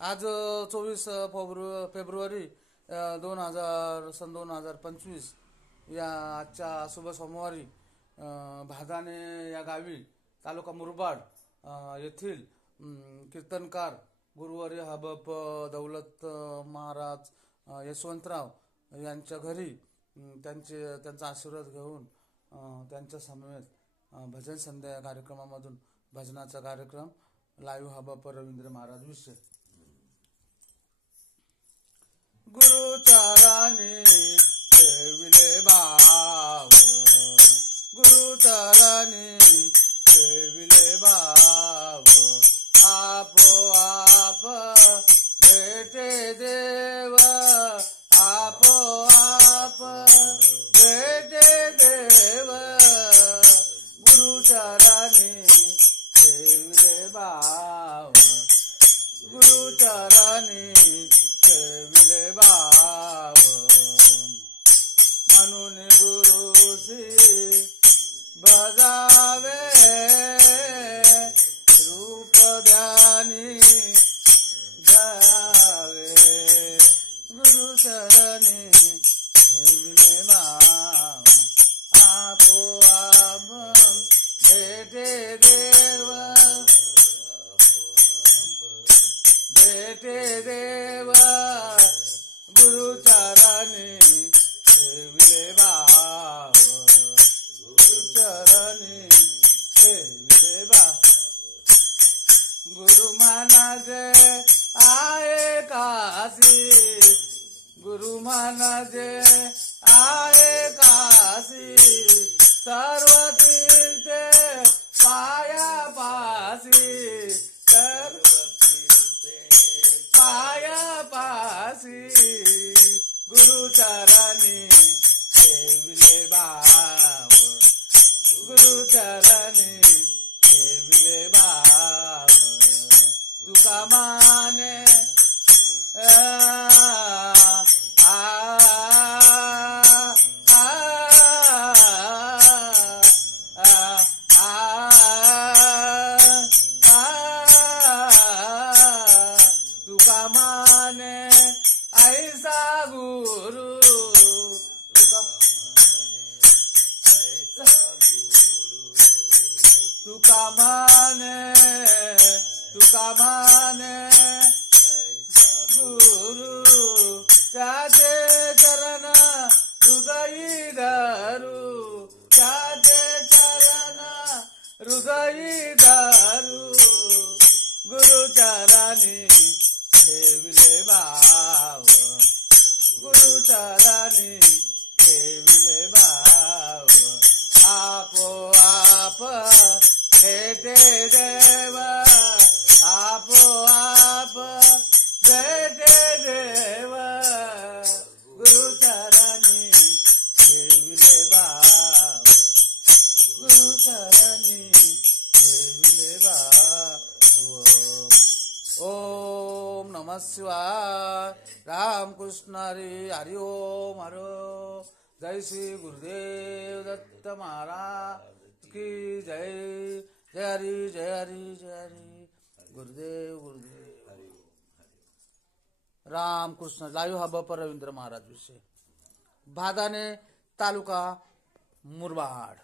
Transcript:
आज 24 फेब्रुवारी 2025 या आजच्या शुभ सोमवारी भादाने या गावी तालुका मुरबाड येथील कीर्तनकार गुरुवर्य हबप दौलत महाराज यशवंतराव यांच्या घरी त्यांचा आशीर्वाद घेऊन त्यांच्या समवेत भजन संध्या या कार्यक्रमामधून भजनाचा कार्यक्रम लाईव्ह हबप रवींद्र महाराज विषय. गुरुचरणी ठेविले भाव, गुरुचरणी ठेविले भाव, आपोआप भेटे देव, आपोआप भेटे देव, गुरुचरणी ठेविले भाव, गुरुचरणी ठेविले भाव, म्हणून गुरुसी भजावे रूप ध्यानी घ्यावे, गुरुचरणी ठेविले भाव, आपोआप भेटे देव, भेटे देव, गुरुचरणी ठेविले भाव, गुरुचरणी ठेविले भाव. गुरु मानाचे आहे काशी, गुरु मानाचे आहे काशी, सर्व तीर्थे पायापासी, सर्व पायापासी, गुरुचरणी ठेविले भाव, गुरुचरणी ठेविले भाव. तुका माने तुका माने ऐसा गुरु, तुका माने, तुका माने गुरु, त्याचे चरण हृदयी धरू, त्याचे चरण हृदयी धरू, गुरुचरणी ठेविले भाव, गुरुचरणी ठेविले भाव, आपोआप भेटे देव, आपोआप भेटे देव, गुरुचरणी ठेविले भाव, गुरुचरणी ठेविले भाव. ओम नमः शिवाय. रामकृष्ण हरी. हरि ओम. हरो. जय श्री गुरुदेव दत्त महाराज की जय. जय हरी, जय हरी, जय हरी. गुरुदेव गुरुदेव. रामकृष्ण. लाईव्ह हबप रवींद्र महाराज विषय. भादाने तालुका मुरबाड.